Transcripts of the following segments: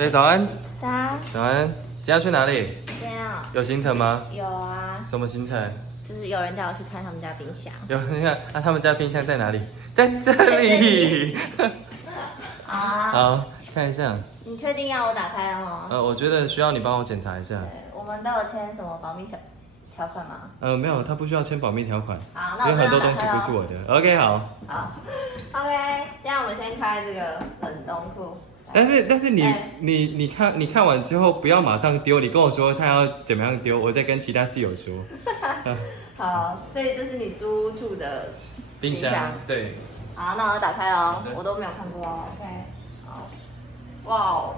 对，早安，早安，早安，今天要去哪里？今天啊，有行程吗？有啊，什么行程？就是有人叫我去看他们家冰箱。有，你看，啊，他们家冰箱在哪里？在这里。好啊，好，看一下。你确定要我打开了吗？我觉得需要你帮我检查一下。对，我们都有签什么保密条款吗？没有，他不需要签保密条款。好，那我有很多东西这样打开咯不是我的。OK，好。好，OK，现在我们先开这个冷冻库。但是你、哎你看完之后不要马上丢，你跟我说他要怎么样丢，我再跟其他室友说。好，所以这是你租屋处的冰箱，对。好，那我打开了哦好的，我都没有看过哦。OK，好，哇哦，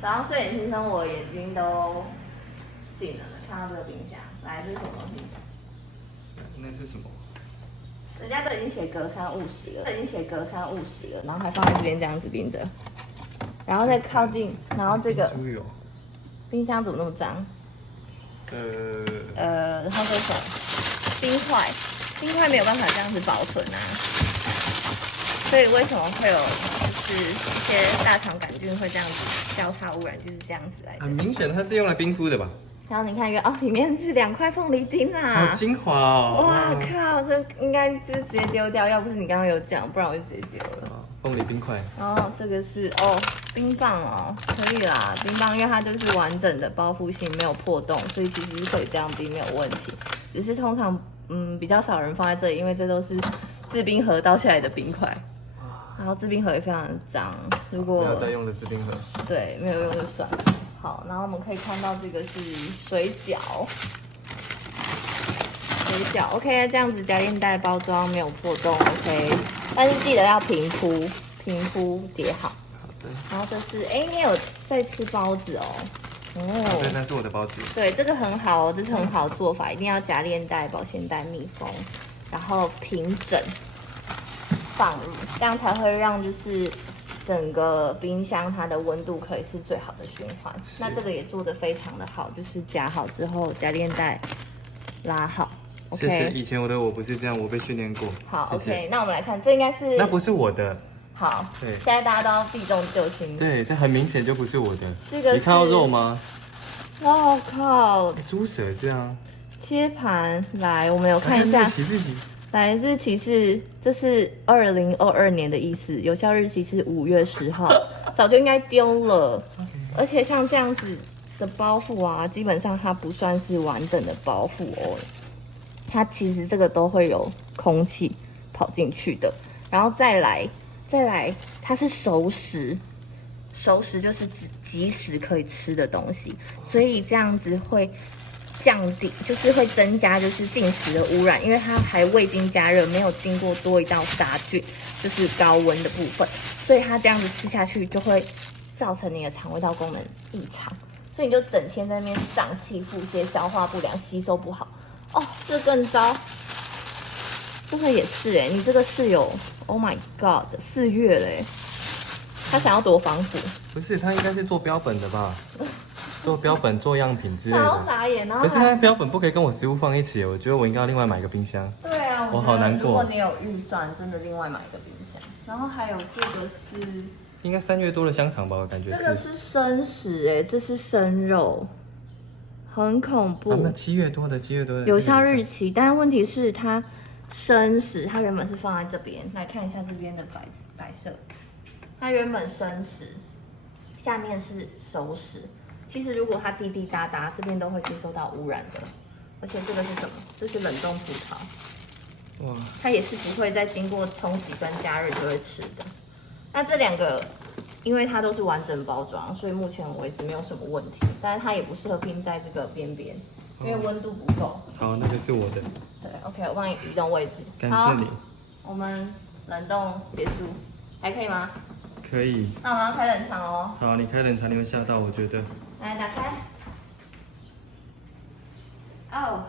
早上睡眼惺忪，我眼睛都醒了，看到这个冰箱，来，这是什么东西？那是什么？人家都已经写隔餐误食了，然后还放在这边这样子冰着，然后再靠近，然后这个猪油。冰箱怎么那么脏？然后这是什么？冰块没有办法这样子保存啊，所以为什么会有就是一些大肠杆菌会这样子交叉污染，就是这样子来的。很明显它是用来冰敷的吧？然后你看里面是2块凤梨丁啊，好精华哦！哇靠，这应该就是直接丢掉，要不是你刚刚有讲，不然我就直接丢了。凤梨冰块。然后这个是冰棒哦，可以啦，冰棒因为它就是完整的包覆性，没有破洞，所以其实可以这样冰没有问题。只是通常比较少人放在这里，因为这都是制冰盒倒下来的冰块，然后制冰盒也非常的脏。如果没有在用的制冰盒。对，没有用就算了。好，然后我们可以看到这个是水饺，OK， 这样子夹链袋包装没有破洞 ，OK， 但是记得要平铺叠好。好的。然后这是，你有在吃包子哦？对，那是我的包子。对，这个很好哦，这是很好的做法，一定要夹链袋、保鲜袋密封，然后平整放入，这样才会让就是整个冰箱它的温度可以是最好的循环。那这个也做得非常的好，就是夹好之后夹链袋拉好。谢谢，以前我不是这样，我被训练过。好谢谢，OK， 那我们来看，这应该是那不是我的。好，对，现在大家都要避重就轻。对，这很明显就不是我的。这个你看到肉吗？哇靠！猪舌这样。切盘来，我们有看一下。日期。来，日期这是2022年的意思，有效日期是5月10号，早就应该丢了。而且像这样子的包覆啊，基本上它不算是完整的包覆哦，它其实这个都会有空气跑进去的。然后再来，它是熟食就是即时可以吃的东西，所以这样子会降低，就是会增加就是进食的污染，因为它还未经加热，没有经过多一道杀菌，就是高温的部分，所以它这样子吃下去就会造成你的肠胃道功能异常，所以你就整天在那边胀气、腹泻、消化不良、吸收不好。这更糟。这个也是你这个室友 ，Oh my God， 4月嘞，他想要多防腐？不是，他应该是做标本的吧？做标本、做样品之类的。超傻眼，然后可是他标本不可以跟我食物放一起，我觉得我应该要另外买个冰箱。对啊，我好难过。如果你有预算，真的另外买一个冰箱。然后还有这个是，应该3月多的香肠吧，我感觉这个是生食这是生肉，很恐怖。那7月多的，有效日期，但是问题是它生食，它原本是放在这边，来看一下这边的摆设，它原本生食，下面是熟食。其实如果它滴滴答答，这边都会接受到污染的。而且这个是什么？这是冷冻葡萄。哇！它也是不会再经过冲洗跟加热就会吃的。那这2个，因为它都是完整包装，所以目前为止没有什么问题。但是它也不适合拼在这个边边，因为温度不够。好，那个是我的。对 ，OK， 我帮你移动位置。感谢你。我们冷冻结束，还可以吗？可以。那我们要开冷藏哦。好，你开冷藏你会吓到，我觉得。来，打开。哦。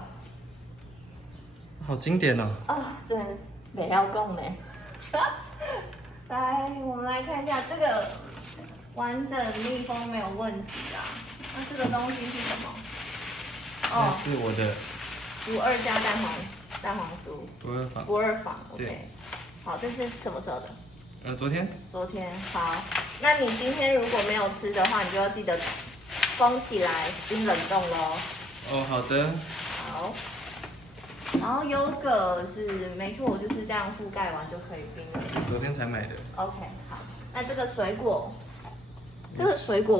好经典哦。真没要讲呢。来，我们来看一下这个完整密封没有问题啊。那这个东西是什么？那是我的。不二加蛋黄酥。不二坊。对。OK。好，这是什么时候的？昨天。好。那你今天如果没有吃的话，你就要记得封起来，冰冷冻咯。哦，好的。好。然后优格是没错，我就是这样覆盖完就可以冰了。昨天才买的。OK， 好。那这个水果，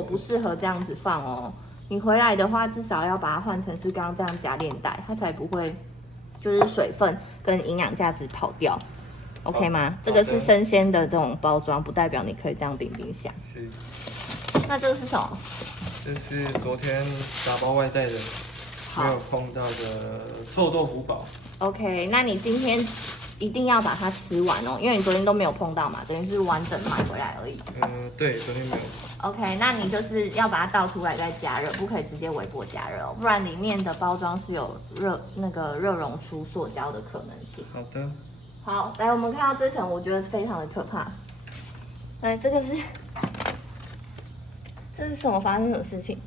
不适合这样子放哦。你回来的话，至少要把它换成是刚刚这样夹链袋，它才不会就是水分跟营养价值跑掉。OK 吗？这个是生鲜的这种包装，不代表你可以这样冰冰箱。是。那这个是什么？这是昨天打包外带的，没有碰到的臭豆腐堡。OK， 那你今天一定要把它吃完哦，因为你昨天都没有碰到嘛，等于是完整买回来而已。对，昨天没有。OK， 那你就是要把它倒出来再加热，不可以直接微波加热哦，不然里面的包装是有热溶出塑胶的可能性。好的。好，来我们看到这层，我觉得非常的可怕。来，这是什么？发生什么事情？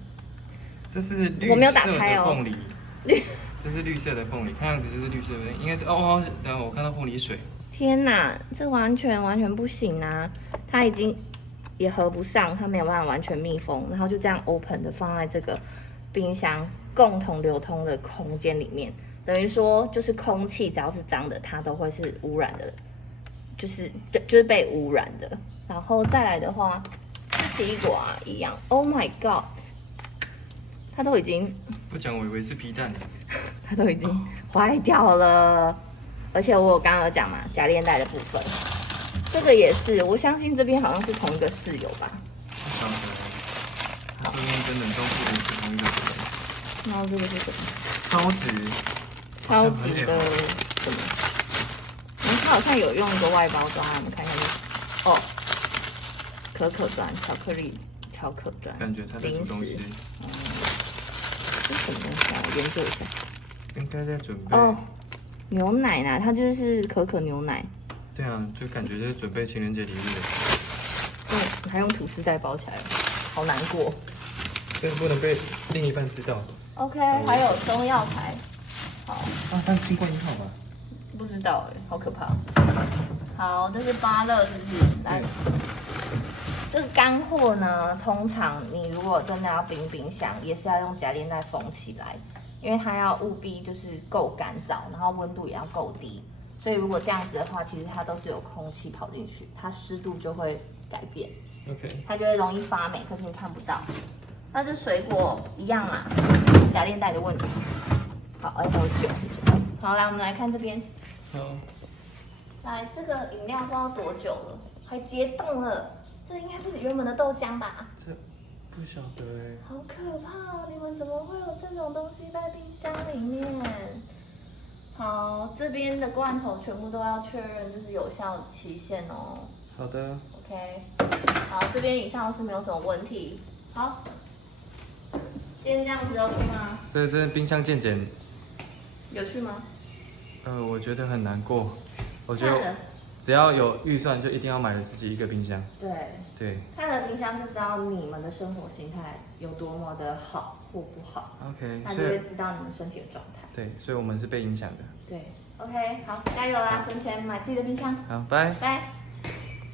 这是绿我没有色的打开哦。凤梨。这是绿色的凤梨，看样子就是绿色的，应该是等我看到凤梨水。天哪，这完全不行啊！它已经也合不上，它没有办法完全密封，然后就这样 open 的放在这个冰箱共同流通的空间里面，等于说就是空气只要是脏的，它都会是污染的，就是被污染的。然后再来的话，奇异果啊一样 ，Oh my god， 它都已经不讲我以为是皮蛋。它都已经坏掉了，而且我刚刚有讲嘛，夹链袋的部分，这个也是，我相信这边好像是同一个室友吧。好的，它这边跟冷冻库是同一个室友。然后这个是什么？超值的什么？它好像有用一个外包装，我们看一下这哦，可可砖，巧克力巧克砖，感觉它在煮东西。这是什么东西啊？我研究一下。应该在准备牛奶呢，它就是可可牛奶。对啊，就感觉就是准备情人节礼物的。对，还用吐司袋包起来了，好难过。但是不能被另一半知道。OK， 还有中药材。好。它是金冠1号吗？不知道哎，好可怕。好，这是芭乐，是不是？来。这个干货呢，通常你如果真的要冰箱，也是要用夹链袋封起来，因为它要务必就是够干燥，然后温度也要够低。所以如果这样子的话，其实它都是有空气跑进去，它湿度就会改变。OK， 它就会容易发霉，可是你看不到。那这水果一样啦，夹链袋的问题。好，还有酒。好，来我们来看这边。好。来，这个饮料不知道多久了，还结冻了。这应该是原本的豆浆吧？这不晓得哎。好可怕哦！你们怎么会有这种东西在冰箱里面？好，这边的罐头全部都要确认，就是有效期限哦。好的。OK， 好，这边以上是没有什么问题。好，今天这样子 OK 吗？这冰箱健检有趣吗？我觉得很难过。我觉得只要有预算，就一定要买了自己一个冰箱。对。看了冰箱就知道你们的生活形态有多么的好或不好。OK， 那就会知道你们身体的状态。对，所以我们是被影响的。对 ，OK， 好，加油啦！存钱买自己的冰箱。好，拜。拜。